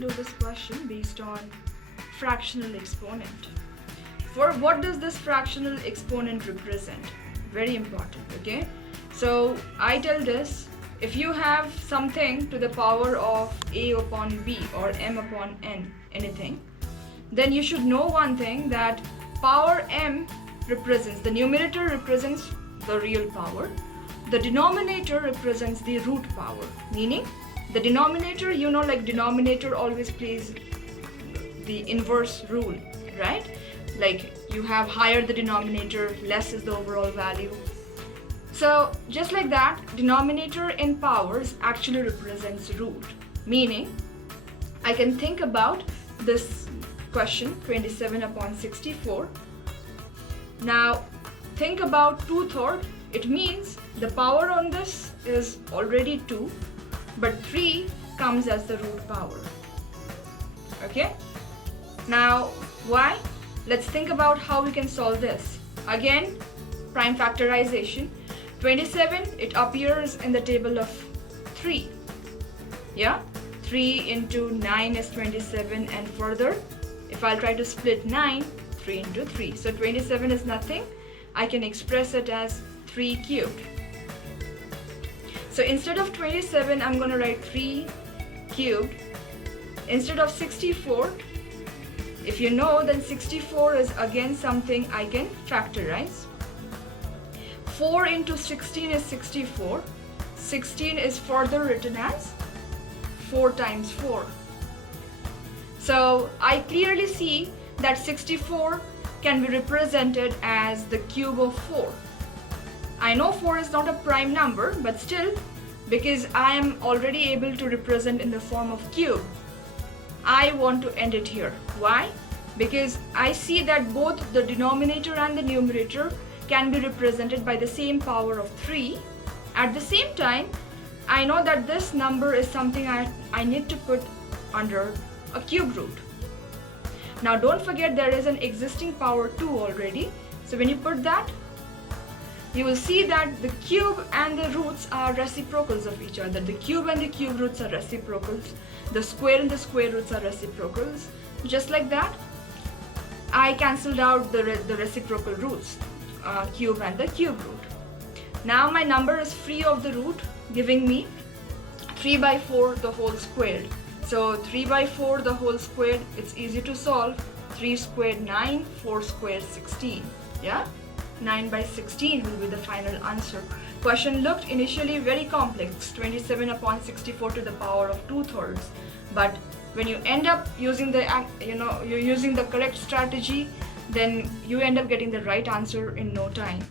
do this question based on fractional exponent. For what does this fractional exponent represent? Very important, okay? So I tell this, if you have something to the power of a upon b or m upon n, anything, then you should know one thing, that power m represents, the numerator represents the real power, the denominator represents the root power, meaning the denominator, you know, like denominator always plays the inverse rule, right? Like you have higher the denominator, less is the overall value. So just like that, denominator in powers actually represents root, meaning I can think about this question 27 upon 64. Now think about 2/3. It means the power on this is already 2, but 3 comes as the root power. Okay? Now why? Let's think about how we can solve this. Again, prime factorization. 27, it appears in the table of 3. Yeah? 3 into 9 is 27, and further, if I'll try to split 9, 3 into 3. So 27 is nothing. I can express it as 3 cubed. So instead of 27, I'm going to write 3 cubed. Instead of 64, if you know, then 64 is again something I can factorize. 4 into 16 is 64. 16 is further written as 4 times 4. So I clearly see that 64 can be represented as the cube of 4. I know 4 is not a prime number, but still, because I am already able to represent in the form of cube, I want to end it here. Why? Because I see that both the denominator and the numerator can be represented by the same power of 3. At the same time, I know that this number is something I need to put under a cube root. Now don't forget, there is an existing power 2 already. So when you put that, you will see that the cube and the roots are reciprocals of each other. The cube and the cube roots are reciprocals. The square and the square roots are reciprocals. Just like that, I cancelled out the reciprocal roots, cube and the cube root. Now my number is free of the root, giving me 3 by 4 the whole squared. So 3 by 4 the whole squared, it's easy to solve. 3 squared 9, 4 squared 16. Yeah? 9 by 16 will be the final answer. Question looked initially very complex, 27 upon 64 to the power of 2/3. But when you end up using the, you're using the correct strategy, then you end up getting the right answer in no time.